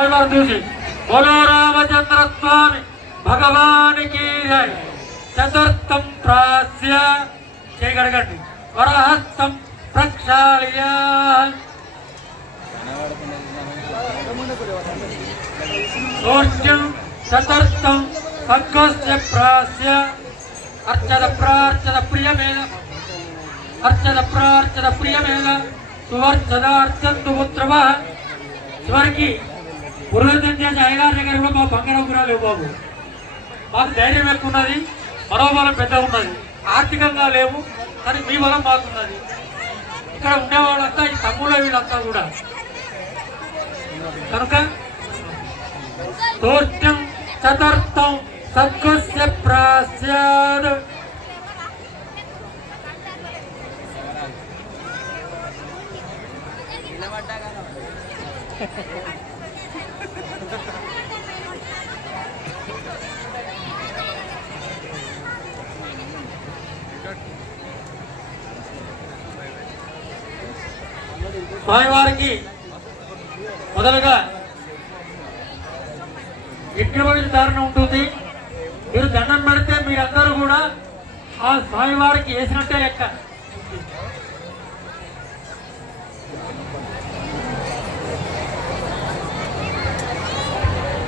స్వామివారు చూసి బోలో రామచంద్ర స్వామి భగవానికి చతుర్థం ప్రాస్య. చేయగడగండి వరహస్తం ప్రక్షాళయ. సూర్యం చతుర్థం సంఘస్య ప్రాస్య. అర్చద ప్రార్చద ప్రియమేన అర్చద ప్రార్చద ప్రియమేన సువర్చదార్చంతు పుత్రమ చివరికి పురోహితం చేసే అయ్యగారి దగ్గర కూడా మా బంగారం కూడా లేవు బాబు. మాకు ధైర్యం ఎక్కువ ఉన్నది మనోబలం పెద్ద ఉన్నది ఆర్థికంగా లేవు కానీ మీ బలం మాకున్నది. ఇక్కడ ఉండేవాళ్ళంతా ఈ తమ్ముళ్ళ వీళ్ళంతా కూడా. కనుక దోష్ట్యం చతుర్థం సద్గుస్య ప్రాస్యాద్. స్వామివారికి మొదలుగా ఎటువంటి ధారణ ఉంటుంది. మీరు దండం పెడితే మీరందరూ కూడా ఆ స్వామివారికి వేసినట్టే లెక్క.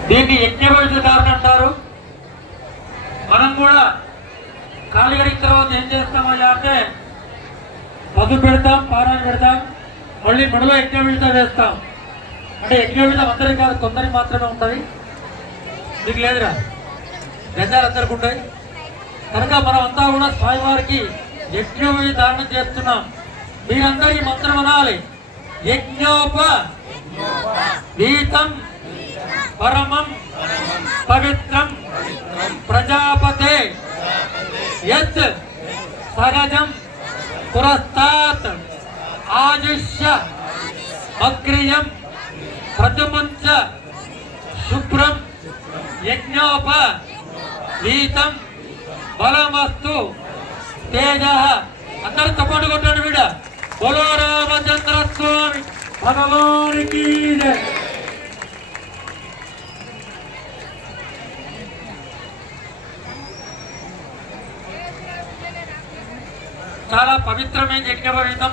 దీన్ని యజ్ఞబలిత ధారణ అంటారు. మనం కూడా కాలు గడికి తర్వాత ఏం చేస్తామయ్యా అంటే మధు పెడతాం పారాయణ పెడతాం. మళ్ళీ మనలో యజ్ఞబలిత వేస్తాం అంటే యజ్ఞబలితం అందరికీ కాదు కొందరికి మాత్రమే ఉంటుంది. మీకు లేదురా? గంధాలు అందరికి ఉంటాయి. కనుక మనం అంతా కూడా స్వామివారికి యజ్ఞోపి దానం చేస్తున్నాం. మీరందరికీ మంత్రం అనాలి. యజ్ఞోప గీతం పరమం పవిత్రం ప్రజాపతే యత్ సహజం పురస్తాత్ ఆజిష్య అక్రియం ప్రతిముంచ శుభ్రం యజ్ఞోప గీతం బలమస్తు తేజ. అందరూ తప్పండి కొట్టండి వీడ. బోలో రామచంద్ర స్వామి. భగవానికి చాలా పవిత్రమైన యజ్ఞ పవిత్రం